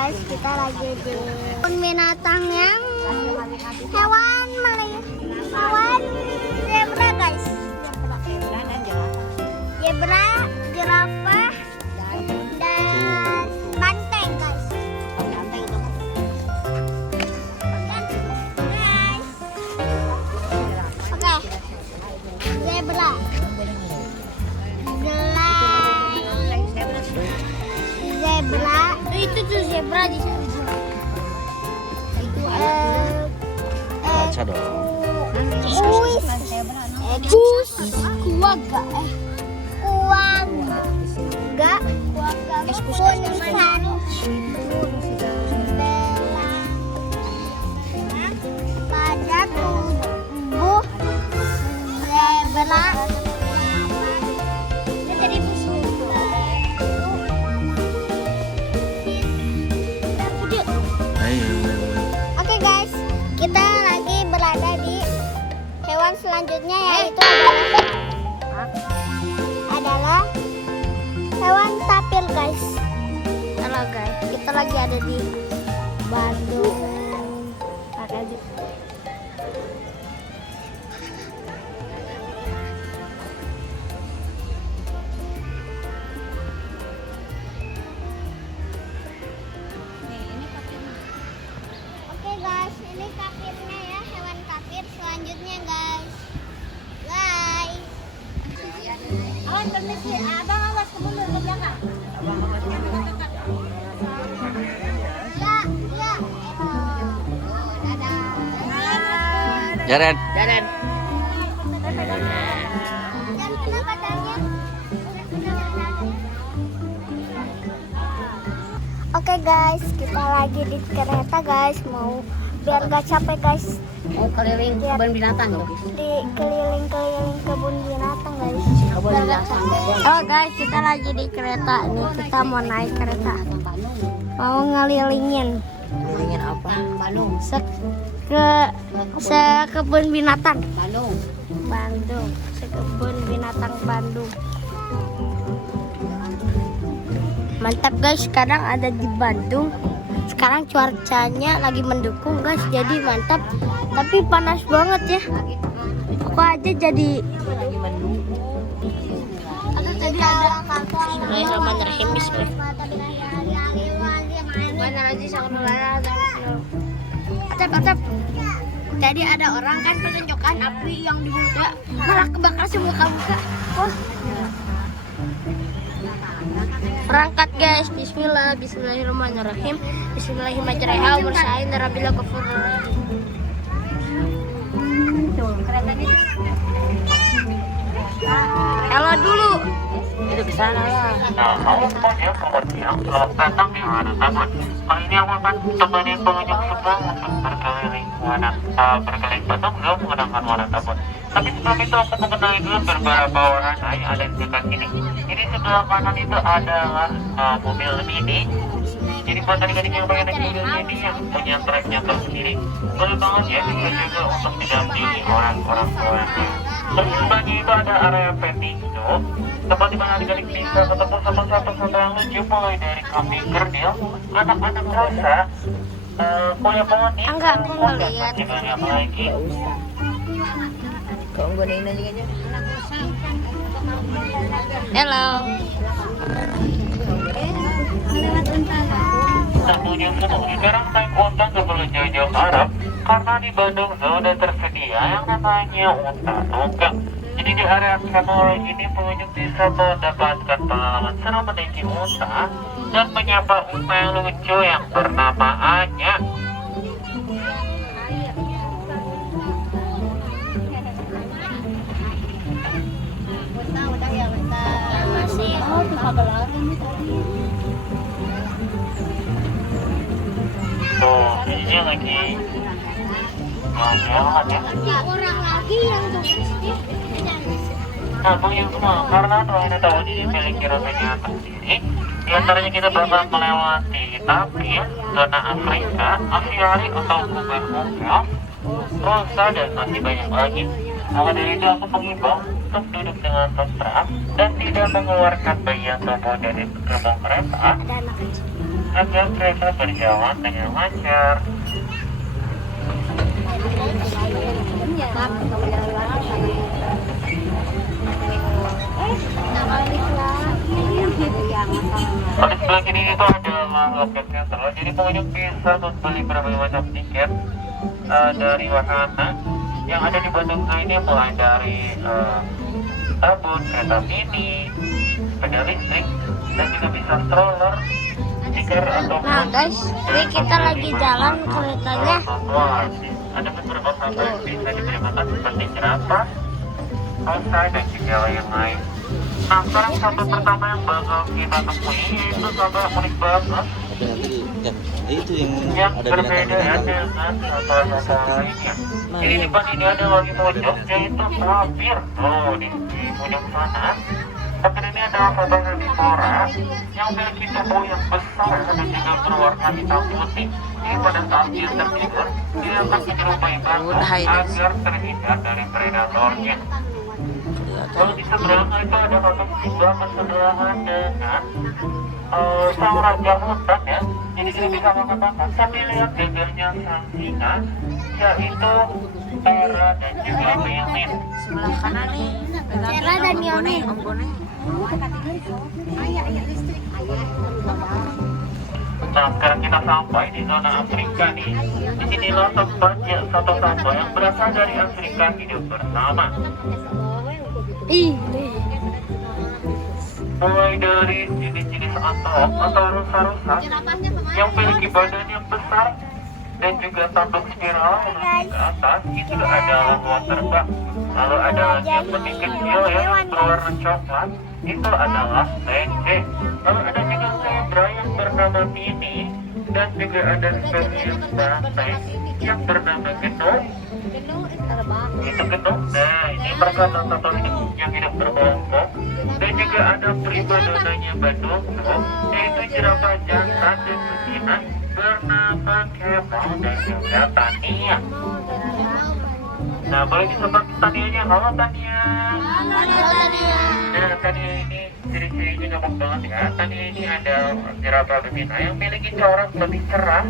guys, kita lagi di kebun binatang yang hewan zebra guys. Zebra, jerapah, dan banteng guys. Oke, zebra. Zebra, itu tuh zebra di sana. Itu baca dong. pada tubuh zebra. Oke guys, kita lagi berada di hewan selanjutnya yaitu adalah hewan tapir guys. Halo guys, kita lagi ada di Bandung. Oke guys, ini tapirnya ya, hewan tapir selanjutnya guys. Guys. Awan permisi, abang awas ke mundur ke belakang. Ya. Dadah. Jaren. Dan mana badannya? Oke guys, kita lagi di kereta guys, mau biar gak capek guys. Mau keliling kebun binatang loh. Di keliling-keliling kebun binatang guys. Kebun binatang. Oh guys, kita lagi di kereta nih, kita mau naik kereta. Mau ngelilingin Ingin apa? Bandung. sekebun binatang Bandung. sekebun binatang Bandung. Mantap guys, sekarang ada di Bandung. Sekarang cuacanya lagi mendukung guys, jadi mantap. Tapi panas banget ya. Aku aja jadi. Tadi ada Bismillahirrahmanirrahim. Atap. Tadi ada orang kan pertunjukan api yang di mulutnya malah kebakar semua muka. Oh. Berangkat guys, Bismillahirrahmanirrahim. Bismillahirrahmanirrahim. Bersain darabillah ghafurur rahim. Halo dulu. Itu ke sana lah. Selamat datang di Wahana Taman. Kali ini aku akan temani pengunjung semua untuk berkeliling Bandung dengan menggunakan Wahana Taman. Tapi sebelum itu aku mengenali dulu beberapa wahana yang ada di dekat sini. Ini sebelah kanan itu adalah mobil mini. Jadi buat adik-adik yang pengen naik mobil mini yang punya treknya tersendiri, boleh banget ya, bisa juga untuk didampingi orang-orang tuanya. Terus sebelahnya itu ada area petting-zoo, tempat di mana adik-adik bisa ketemu sama satu-satu yang lucu, mulai dari kambing kerdil, anak-anak rosa, kuya poni, Enggak, aku nggak lihat. dan banyak lagi. Kau godain aja aja. Halo. Tentunya sekarang naik unta nggak perlu jauh-jauh Arab, karena di Bandung sudah tersedia yang namanya unta tunggang. Jadi di area Camora ini pengunjung bisa mendapatkan pengalaman seru menaiki unta dan menyapa unta yang lucu yang bernama Anya. Tuh, ini lagi jalan ya. Orang lagi yang Nah, pengunjung semua, karena Wahana Taman ini memiliki rutenya sendiri. Di antaranya kita bakal melewati tapir, zona Afrika, aviari atau unggas, rosa, dan masih banyak lagi. Maka dari itu aku mengimbau untuk duduk dengan tenteram dan tidak mengeluarkan bayi yang tumbuh dari gerbong kereta. ada anak kecil. agar mereka berjalan dengan lancar. Di sebelah kiri itu adalah loket sentral, jadi pengunjung bisa membeli berbagai macam tiket dari wahana yang ada di Bandung Zoo ini, mulai dari sabun, kereta mini, sepeda listrik, dan juga bisa stroller, stiker ataupun Nah guys, ini kita lagi jalan keretanya. ada beberapa satwa yang bisa diberi makan seperti jerapah, onta, dan juga lain-lain. Nah, sekarang satwa pertama yang bakal kita temui yaitu satwa unik banget Itu yang ada berbeda ya binatang-binatang. dengan satwa-satwa lainnya. Jadi di depan ini ada lagi pojok yaitu tapir. Oh, di pojok sana. Tapir ini adalah satwa herbivora yang memiliki tubuh yang besar dan juga berwarna hitam putih. Jadi pada saat dia tertidur, dia akan menyerupai bangkai agar terhindar dari predatornya. Kalau di seberang itu ada satu kubah bersebelahan dengan sang raja hutan ya. Jadi kita bisa mengatakan sambil lihat gagahnya sang singa, yaitu Tera dan juga Melin. Sebelah kanan nih. Tera dan Yoni. Nah, sekarang kita sampai di zona Afrika nih. Di sinilah tempatnya satu satwa yang berasal dari Afrika hidup bersama. Mulai dari jenis-jenis antelop atau rusa-rusa yang memiliki badan yang besar dan juga tanduk spiral menuju ke atas, itu adalah waterbuck. Lalu ada lagi yang lebih kecil ya, berwarna coklat, itu adalah lenge. Lalu ada juga zebra yang bernama Mini, dan juga ada spesies banteng yang bernama Genuk. Itu Genuk. Nah, ini merupakan satwa hidup yang hidup berkelompok. Dan juga ada primadonanya Badogo, yaitu jerapah jantan dan betina bernama Kemal dan juga Tania. Nah, boleh disebut Tanianya. Halo Tania. Nah, Tania ini ciri-cirinya gampang banget ya. Tania ini ada jerapah betina yang memiliki corak lebih cerah,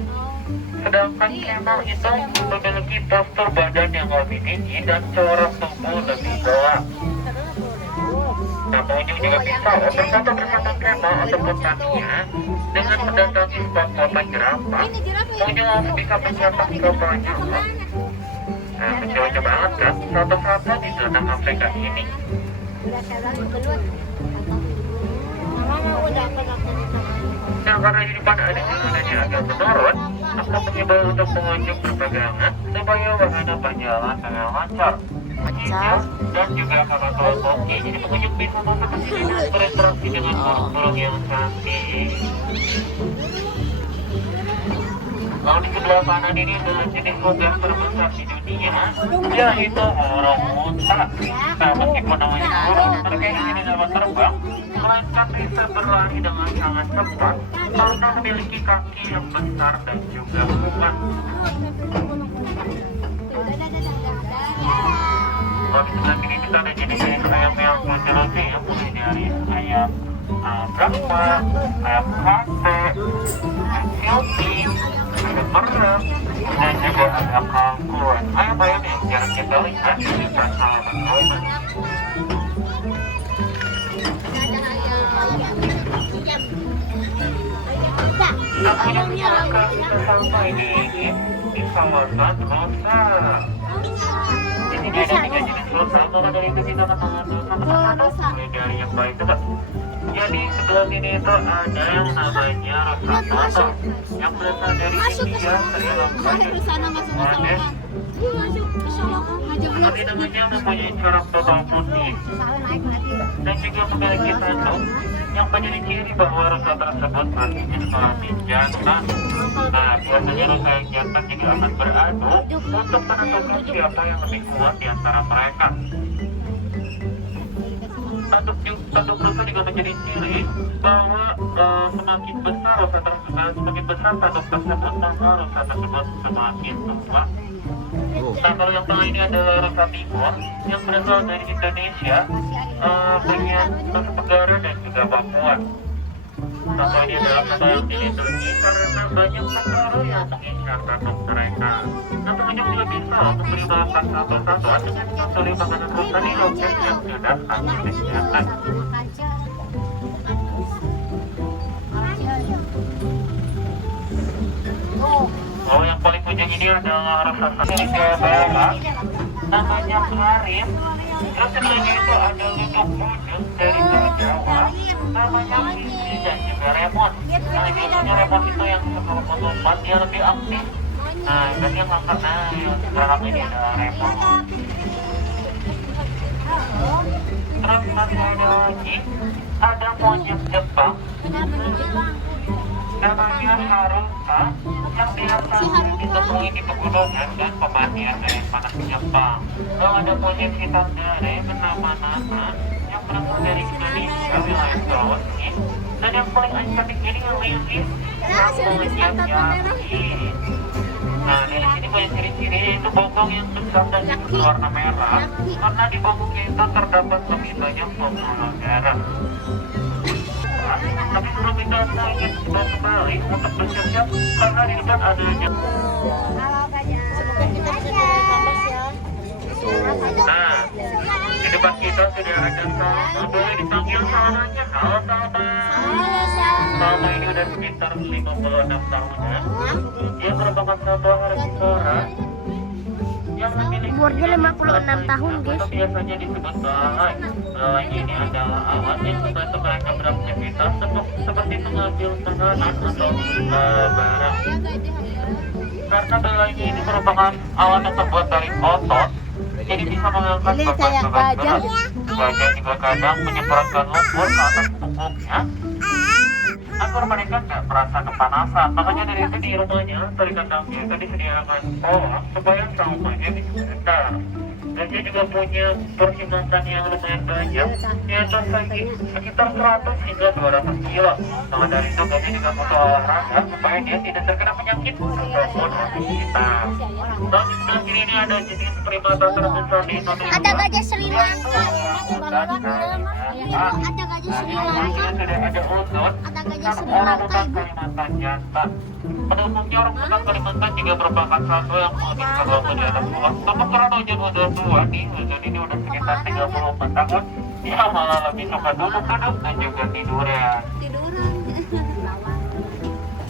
sedangkan Kemal itu memiliki postur badan yang lebih tinggi dan corak tubuh lebih gelap. Nah, pengunjung juga bisa berfoto bersama Kemal ataupun Tania dengan mendatangi spot foto jerapah. Pengunjung langsung bisa mencetak fotonya. Nah, mencoba banget kan foto-foto di zona Afrika ini. Nah, karena di depan ada jalanannya agak menurun, aku mencoba untuk pengunjung berpegangan supaya wahana berjalan dengan lancar. Dan juga karena kelompoknya, jadi pengunjung bisa masuk ke sini dan berinteraksi dengan burung-burung yang cantik. Lalu di sebelah kanan ini adalah jenis logam terbesar di dunia, yaitu burung unta. Nah, meskipun namanya burung, mereka ini tidak dapat terbang, melainkan bisa berlari dengan sangat cepat karena memiliki kaki yang besar dan juga kuat. Kalau di sebelah kiri kita ada jenis-jenis ayam yang lucu-lucu ya, mulai dari ayam brahma, ayam kate, Philippine, ayam merah, dan juga ayam kalkun. Ayam-ayam yang jarang kita lihat di pasar. Aku yang sekarang kita sampai di kawasan Rosa. Ini dia ada 3 jenis rosa. Kalau dari itu kita akan satu-satu mulai dari yang baik itu. Jadi sebelah sini itu ada yang namanya rosa moto yang berasal dari India, Sri Lanka, Bangladesh. Tapi namanya mempunyai corak total putih dan juga memiliki tanduk yang menjadi ciri bahwa rosa tersebut berjenis kelamin jantan. Nah, biasanya rosa yang jantan juga akan beradu untuk menentukan siapa yang lebih kuat di antara mereka. Tanduk rosa juga menjadi ciri bahwa semakin besar tanduk tersebut, maka rosa tersebut semakin tua. Nah, kalau yang tengah ini adalah rosa timur yang berasal dari Indonesia, bagian Nusa Tenggara dan juga Papua. Contoh ini adalah kata yang dilindungi karena banyak pengaruh yang mengincar batuk mereka. Nah, pengunjung juga bisa memberi makan satu-satuan dengan membeli makanan rusa di loket yang sudah kami sediakan. Oh, yang paling ujung ini adalah raksasa di Jawa Barat, namanya Karim. Terus sebelahnya itu ada luduk wujud dari Jawa, namanya Fitri dan juga Remon. Nah, biasanya Remon itu yang sebelum melompat dia lebih aktif. Nah, berarti yang lengkap, nah yang sekarang ini adalah Remon. Terus masih ada lagi, ada monyet Jepang. Namanya Haruka, yang biasanya ditemui di pegunungan dan pemandian dari panas Jepang. Kalau ada monyet hitam dere bernama Nana yang berasal dari Indonesia, wilayah Sulawesi, dan yang paling ikonik ini yang Lili, monyet Yaki. Nah, dari sini banyak ciri-ciri, yaitu bokong yang besar dan berwarna merah, karena di bokongnya itu terdapat lebih banyak pembuluh darah. Tapi sebelum itu saya ingin dibawa kembali untuk bersiap-siap karena di depan adanya. Semoga kita bisa bertambah ya. Nah, di depan kita sudah ada Salma. Boleh dipanggil Salmanya. Halo Salma. Salma ini udah sekitar 56 tahun ya. Dia merupakan satu herbivora yang memiliki Umurnya 56 tahun, guys. atau biasanya disebut balai. Balai ini adalah alat yang membantu mereka beraktivitas seperti mengambil makanan atau barang. Karena balainya ini merupakan alat yang terbuat dari otot, jadi bisa mengangkat beban berat. Gajah juga kadang menyemprotkan lumpur ke atas punggungnya agar mereka nggak merasa kepanasan. Makanya dari itu di rumahnya dari kandangnya itu disediakan kolam supaya salmanya bisa sebentar. Dan dia juga punya porsi makan yang lumayan banyak, di atas lagi sekitar 100 hingga 200 kilo. Maka dari itu gajah juga butuh olahraga supaya dia tidak terkena penyakit ataupun obesitas. Dan di sebelah kiri ini ada jenis primata terbesar di Indonesia. Ada gajah Sri Lanka. Ada gajah Sri Lanka. Sudah ada udut. Ada gajah Sri Orang Lanka, utan Ibu. Kalimantan jantan. Pada umumnya orang utan Kalimantan juga merupakan satu yang lebih terlalu di atas luas. Tapi karena ujian udah tua nih, ujian ini udah sekitar 34 tahun, dia malah lebih suka duduk-duduk dan juga tiduran.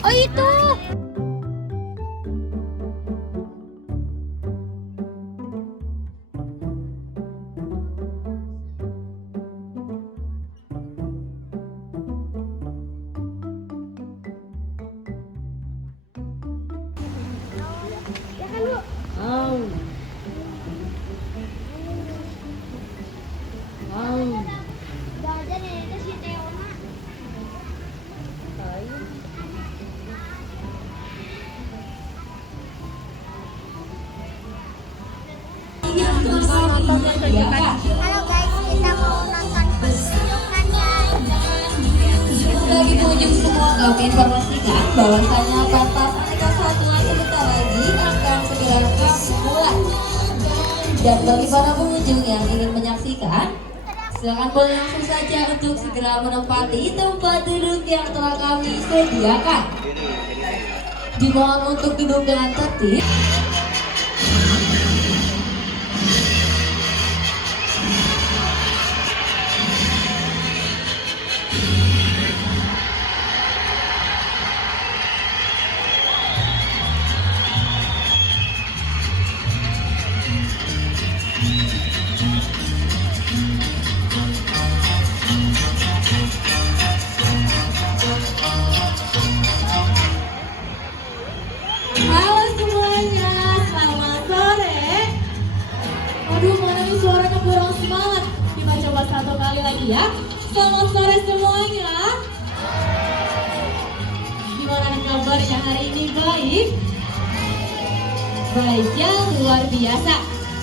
Oh itu. Gajah nih itu si Teona. Halo guys, kita mau nonton pertunjukan guys. Bagi pengunjung semua kami informasikan bahwasanya pentas aneka satuan sebentar lagi akan segera dimulai. Dan bagi para pengunjung yang ingin menyaksikan, silakan boleh langsung saja untuk segera menempati tempat duduk yang telah kami sediakan. Dimohon untuk duduk dengan tertib. Halo semuanya, selamat sore. Aduh, mana nih suaranya kurang semangat. Kita coba satu kali lagi ya. Selamat sore semuanya. Gimana nih kabarnya hari ini, baik? Baik ya, luar biasa.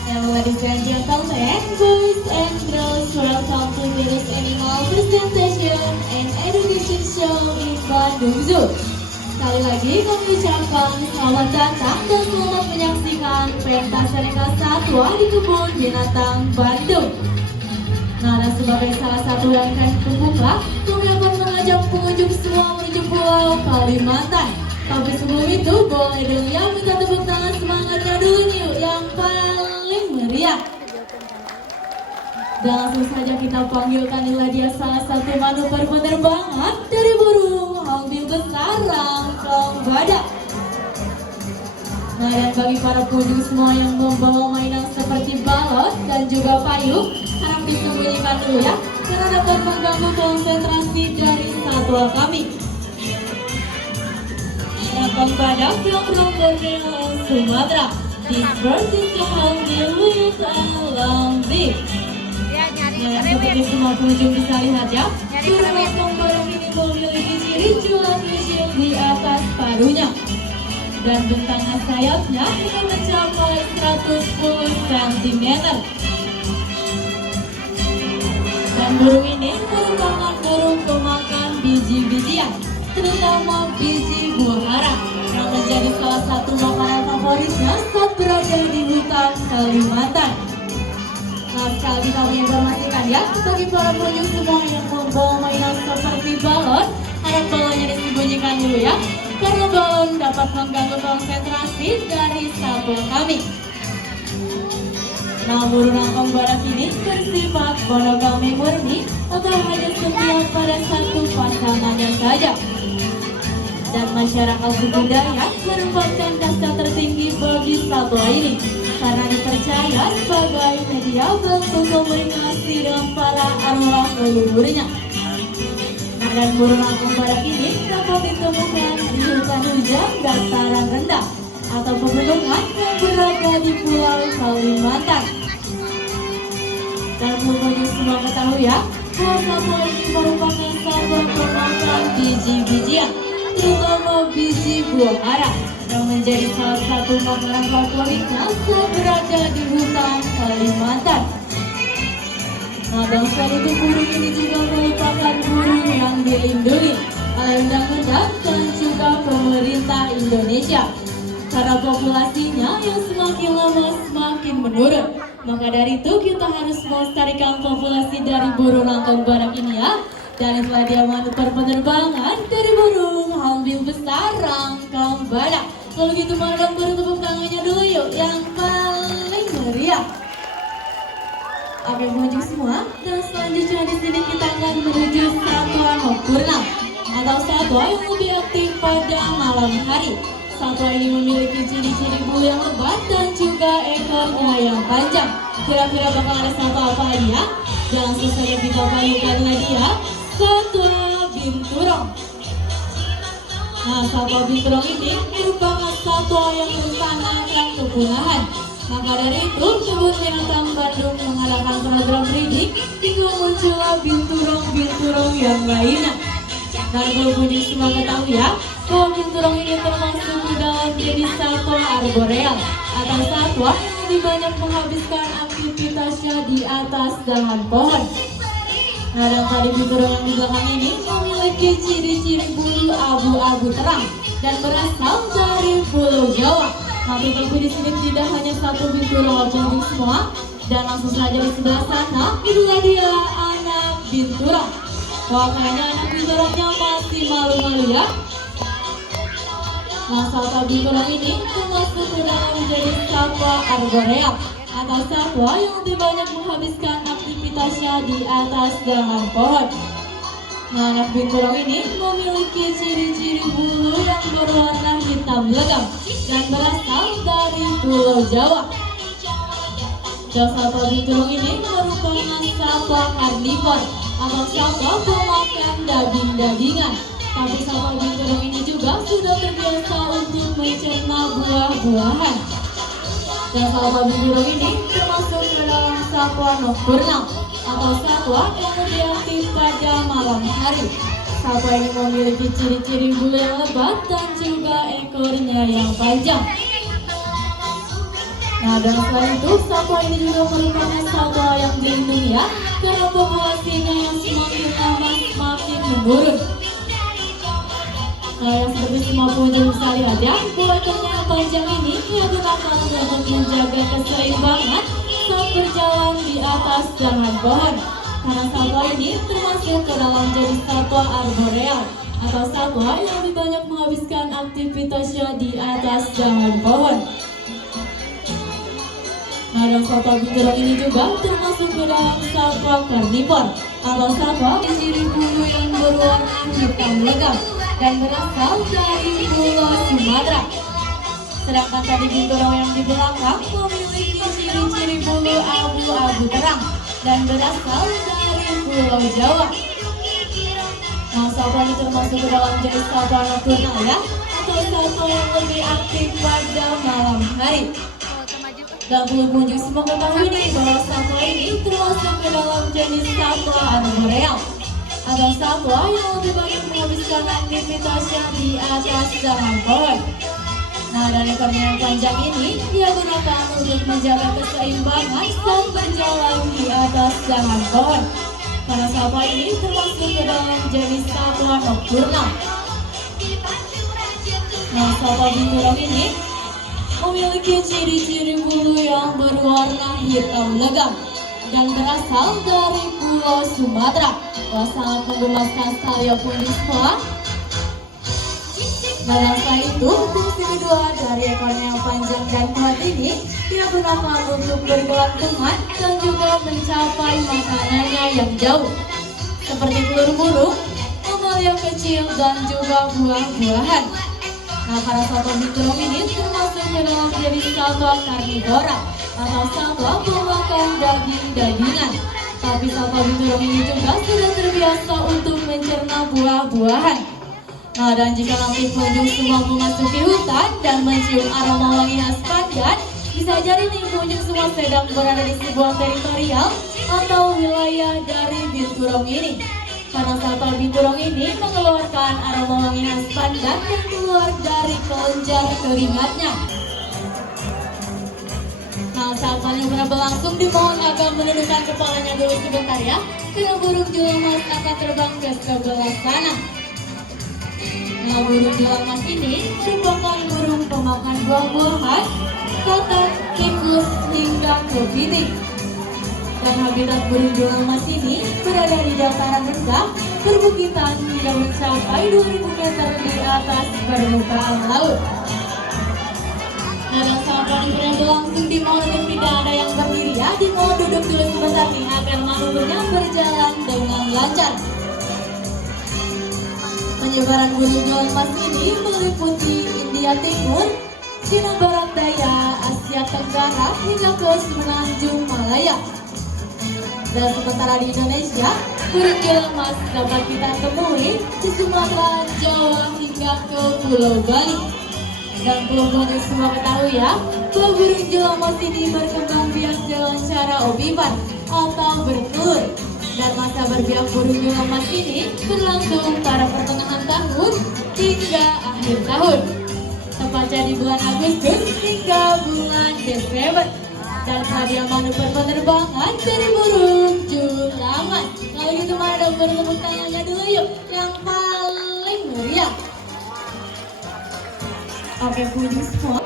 Ladies and gentlemen, boys and girls, welcome to Virus Animal Presentation and Education Show in Bandung Zoo. Sekali lagi kami ucapkan selamat datang dan selamat menyaksikan pentas aneka satwa di Kebun Binatang Bandung. Nah, dan sebagai salah satu rangkaian pembuka, kami akan mengajak mengajak pengunjung semua menuju Pulau Kalimantan. Tapi sebelum itu, boleh dong ya minta tepuk tangan semangatnya dulu nih yuk, yang paling meriah. Dan langsung saja kita panggilkan inilah dia salah satu manuver penerbangan dari burung hornbill besar Rangkong Badak. Nah, dan bagi para pengunjung semua yang membawa mainan seperti balon dan juga payung, harap disembunyikan dulu ya, karena dapat mengganggu konsentrasi dari satwa kami. Rangkong Badak yang from Borneo, Sumatera. This bird is a hornbill with a long beak. Nah, seperti semua pengunjung bisa lihat ya, burung Rangkong Badak ini memiliki ciri culang kecil di atas paruhnya. Dan bentang sayapnya ini mencapai 110 cm. Dan burung ini merupakan burung pemakan biji-bijian, terutama biji buah ara, yang menjadi salah satu makanan favoritnya saat berada di hutan Kalimantan. Nah, sekali kami informasikan ya, bagi para pengunjung semua yang membawa mainan seperti balon, harap balonnya disembunyikan dulu ya, karena balon dapat mengganggu konsentrasi dari satwa kami. Nah, burung Rangkong Badak ini bersifat monogami murni atau hanya setia pada satu pasangannya saja. Dan masyarakat suku Dayak merupakan kasta tertinggi bagi satwa ini, karena dipercaya sebagai media bantu komunikasi dengan para arwah leluhurnya. Nah, dan burung Rangkong Badak ini dapat ditemukan di hutan hujan dataran rendah atau pegunungan yang berada di Pulau Kalimantan. Dan pengunjung semua ketahui ya, bahwa satwa ini merupakan satwa pemakan biji-bijian, terutama biji buah ara, yang menjadi salah satu makanan favoritnya saat berada di hutan Kalimantan. Nah, dan selain itu burung ini juga merupakan burung yang dilindungi oleh undang-undang dan juga pemerintah Indonesia, karena populasinya yang semakin lama semakin menurun. Maka dari itu kita harus melestarikan populasi dari burung Rangkong Badak ini ya. Dan itulah dia manuver penerbangan dari burung hornbill besar Rangkong Badak. Kalau gitu mana dong baru tepuk tangannya dulu yuk, yang paling meriah. Oke pengunjung semua, dan selanjutnya di sini kita akan menuju satwa nocturnal atau satwa yang lebih aktif pada malam hari. Satwa ini memiliki ciri-ciri bulu yang lebat dan juga ekornya yang panjang. Kira-kira bakal ada satwa apa lagi ya? Dan langsung saja kita panggilkan dia, satwa binturong. Nah, satwa binturong ini merupakan satwa yang rentan akan kepunahan. Maka dari itu, Kebun Binatang Bandung mengadakan program breeding hingga muncullah binturong-binturong yang lainnya. Dan kalau pengunjung semua ketahui ya, bahwa binturong ini termasuk di dalam jenis satwa arboreal atau satwa yang lebih banyak menghabiskan aktivitasnya di atas dahan pohon. Nah, dan tadi binturong yang di belakang ini memiliki ciri-ciri bulu abu-abu terang dan berasal dari Pulau Jawa. Tapi di sini tidak hanya satu binturong pengunjung semua, dan langsung saja di sebelah sana itulah dia anak binturong. Wah, kayaknya anak binturongnya masih malu-malu ya. Nah, satwa binturong ini termasuk ke dalam menjadi satwa arboreal atau satwa yang lebih banyak menghabiskan aktivitasnya di atas dahan pohon. Nah, anak binturong ini memiliki ciri-ciri bulu yang berwarna hitam legam dan berasal dari Pulau Jawa. Dan satwa binturong ini merupakan satwa karnivor atau satwa pemakan daging-dagingan. Tapi satwa binturong ini juga sudah terbiasa untuk mencerna buah-buahan. Dan satwa binturong ini termasuk ke dalam satwa nocturnal atau satwa yang lebih aktif pada malam hari. Satwa ini memiliki ciri-ciri bulu yang lebat dan juga ekornya yang panjang. Nah, dan selain itu, satwa ini juga merupakan satwa yang dilindungi ya, karena populasinya yang semakin lama semakin menurun. Nah, yang seperti semua pengunjung bisa lihat ya, bahwa ekornya yang panjang ini ia gunakan untuk menjaga keseimbangan saat berjalan di atas dahan pohon. Karena satwa ini termasuk ke dalam jenis satwa arboreal atau satwa yang lebih banyak menghabiskan aktivitasnya di atas dahan pohon. Nah, dan satwa binturong ini juga termasuk ke dalam satwa karnivor atau satwa berciri bulu yang berwarna hitam legam dan berasal dari Pulau Sumatera. Sedangkan tadi binturong yang di belakang memiliki ciri-ciri bulu abu-abu terang dan berasal dari Pulau Jawa. Nah, satwa ini termasuk ke dalam jenis satwa nokturnal ya, atau satwa yang lebih aktif pada malam hari. Dan perlu pengunjung semua ketahui nih bahwa satwa ini termasuk ke dalam jenis satwa arboreal atau satwa yang lebih banyak menghabiskan aktivitasnya di atas dahan pohon. Nah, dari ekornya yang panjang ini dia gunakan untuk menjaga keseimbangan saat berjalan di atas dahan pohon. Karena satwa ini termasuk ke dalam jenis satwa nokturnal. Nah, satwa binturong ini memiliki ciri-ciri bulu yang berwarna hitam legam dan berasal dari Pulau Sumatera. Wah, sangat menggemaskan sekali ya pun di sekolah. Dan selain itu, fungsi kedua dari ekornya yang panjang dan kuat ini dia gunakan untuk bergelantungan dan juga mencapai makanannya yang jauh, seperti telur burung, mamalia kecil, dan juga buah-buahan. Nah, para satwa binturong ini termasuk ke dalam jenis satwa karnivora atau satwa pemakan daging-dagingan. Tapi satwa binturong ini juga sudah terbiasa untuk mencerna buah-buahan. Nah, dan jika nanti pengunjung semua memasuki hutan dan mencium aroma wangi khas pandan, bisa jadi nih pengunjung semua sedang berada di sebuah teritorial atau wilayah dari binturong ini. Karena satwa binturong ini mengeluarkan aroma wangi khas pandan yang keluar dari kelenjar keringatnya. Nah, saat paling benar berlangsung dimohon agar menundukkan kepalanya dulu sebentar ya, karena burung julang mas akan terbang ke sebelah sana. Nah, burung julang mas ini merupakan burung pemakan buah-buahan, katak, tikus, hingga kepiting. Dan habitat burung julang mas ini berada di dataran rendah, perbukitan hingga mencapai 2000 meter di atas permukaan laut. Nah, dan saat paling benar berlangsung dimohon untuk tidak ada yang berdiri ya, dimohon duduk dulu sebentar nih agar manuvernya berjalan dengan lancar. Penyebaran burung julang mas ini meliputi India Timur, Cina Barat Daya, Asia Tenggara, hingga ke Semenanjung Malaya. Dan sementara di Indonesia, burung julang mas dapat kita temui di Sumatera, Jawa, hingga ke Pulau Bali. Dan perlu pengunjung semua ketahui ya, bahwa burung julang mas ini berkembang biak dengan cara ovipan atau bertelur. Dan masa berbiak burung julang mas ini berlangsung pada pertengahan tahun hingga akhir tahun, tepatnya di bulan Agustus hingga bulan Desember. Dan hadiah manuver penerbangan dari burung julang mas. Kalau gitu mana dong, bertepuk tangannya dulu yuk, yang paling meriah. Oke, pengunjung semua.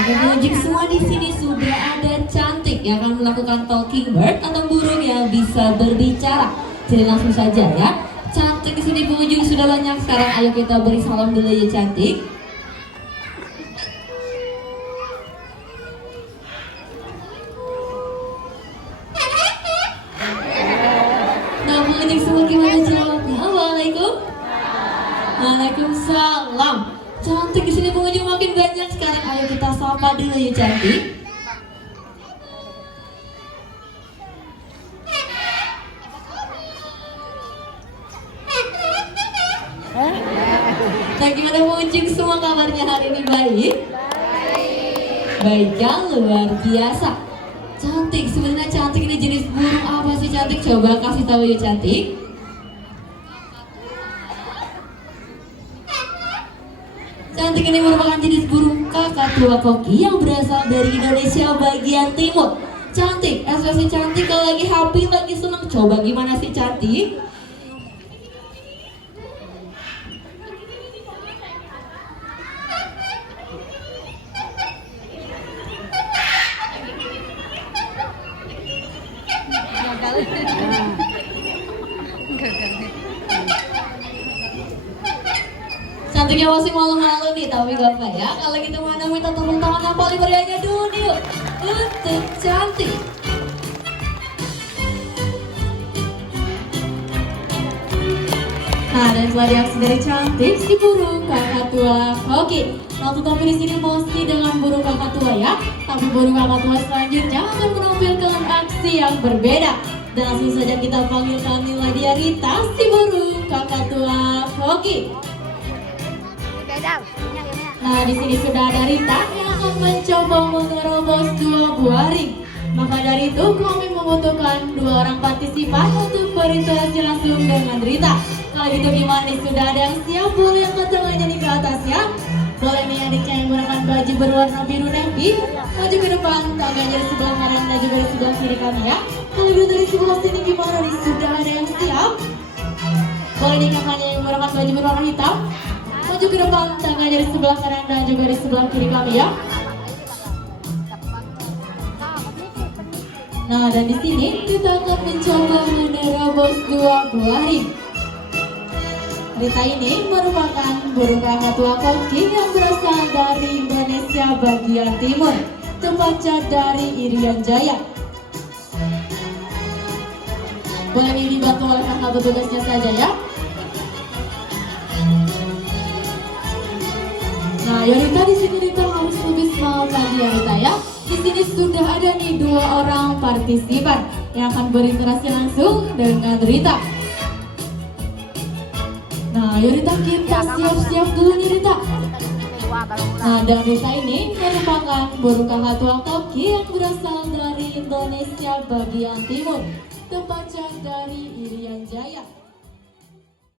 Oke, pengunjung semua, di sini sudah ada Cantik yang akan melakukan talking bird atau burung yang bisa berbicara. Jadi langsung saja ya. Cantik di sini pengunjung sudah banyak. Sekarang ayo kita beri salam dulu ya Cantik. Nah, pengunjung semua gimana jawabnya? Waalaikumsalam. Cantik di sini pengunjung makin banyak. Sekarang ayo kita sapa dulu ya Cantik. Nah, gimana pengunjung semua kabarnya hari ini, baik? Baik ya, luar biasa. Cantik, sebenarnya Cantik ini jenis burung apa sih Cantik? Coba kasih tahu ya Cantik. Cantik ini merupakan jenis burung kakatua koki yang berasal dari Indonesia bagian timur. Cantik, ekspresi Cantik kalau lagi happy, lagi senang. Coba gimana sih Cantik? Cantiknya masih malu-malu nih, tapi gak apa ya. Kalau gitu mana minta tepuk tangan yang paling meriahnya dulu yuk. Untuk cantik. Nah, dan setelah diaksi dari cantik, si burung kakak tua Hoki. Langsung tapi di sini mesti dengan burung kakak tua ya. Tapi burung kakak tua selanjutnya akan menampilkan aksi yang berbeda. Dan langsung saja kita panggilkan Niladia Rita, si burung kakak tua Hoki. Nah, di sini sudah ada Rita yang akan mencoba menerobos 2 buah ring. Maka dari itu kami membutuhkan 2 orang partisipan untuk berinteraksi langsung dengan Rita. Kalau gitu gimana nih, sudah ada yang siap? Boleh angkat tangannya nih ke atas ya. Boleh nih adiknya yang menggunakan baju berwarna biru navy, maju ke depan, tangannya di sebelah kanan dan juga di sebelah kiri kami ya. Kalau gitu dari sebelah sini gimana nih, sudah ada yang siap? Boleh nih kakaknya yang menggunakan baju berwarna hitam, maju ke depan, tangannya di sebelah kanan dan juga di sebelah kiri kami ya. Nah, dan di sini kita akan mencoba menerobos 2 buah ring. Rita ini merupakan burung kakak tua koki yang berasal dari Indonesia bagian timur, tepatnya dari Irian Jaya. Boleh ini dibantu oleh kakak petugasnya saja ya. Nah, ya Rita, di sini Rita harus lebih semangat lagi ya Rita ya. Di sini sudah ada nih 2 orang partisipan yang akan berinteraksi langsung dengan Rita. Nah, ya Rita, kita siap-siap dulu nih Rita. Nah, dan Rita ini merupakan burung kakak tua koki yang berasal dari Indonesia bagian timur, tepatnya dari Irian Jaya.